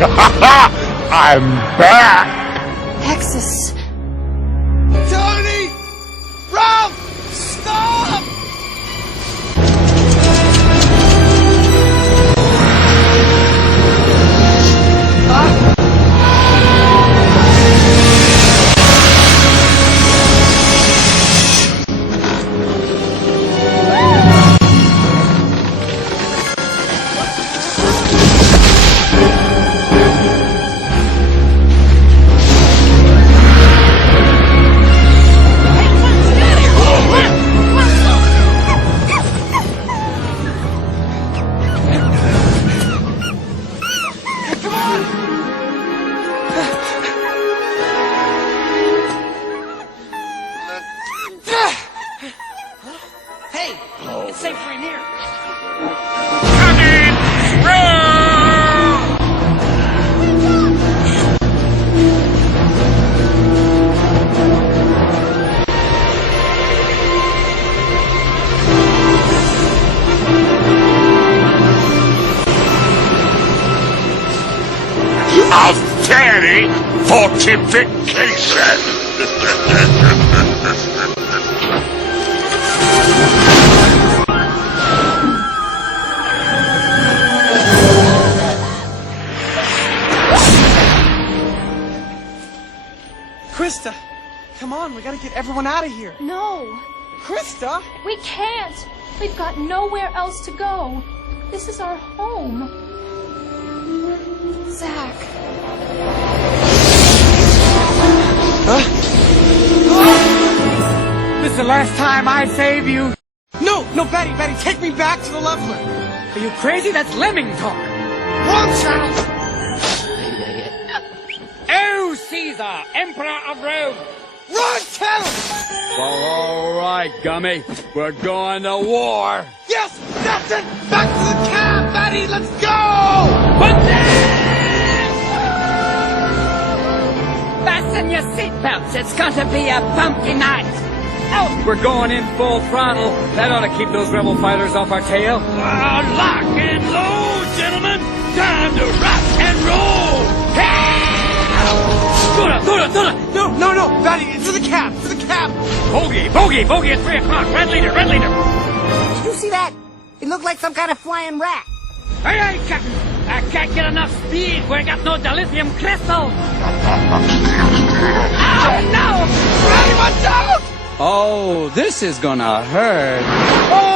I'm back! Texas. Tony! Ralph! Stop! Outstanding fortification! Crysta! Come on, we gotta get everyone out of here! No! Crysta! We can't! We've got nowhere else to go. This is our home. Zach. This is the last time I save you. No, Batty, take me back to the leveler! Are you crazy? That's lemming talk. Wrong channel! Oh, Caesar, Emperor of Rome. Wrong channel! Well, all right, Gummy. We're going to war. Yes, that's it! Back to the cab, Batty, let's go! Fasten your seatbelts. It's going to be a bumpy night. Oh, we're going in full throttle. That ought to keep those rebel fighters off our tail. Lock and load, gentlemen. Time to rock and roll. Koda. No, Batty, to the cab! Bogey at 3 o'clock. Red leader. Did you see that? It looked like some kind of flying rat. Hey, Captain. I can't get enough speed. We got no dilithium crystal. Oh, no! Batty, watch out! Oh, this is gonna hurt. Oh!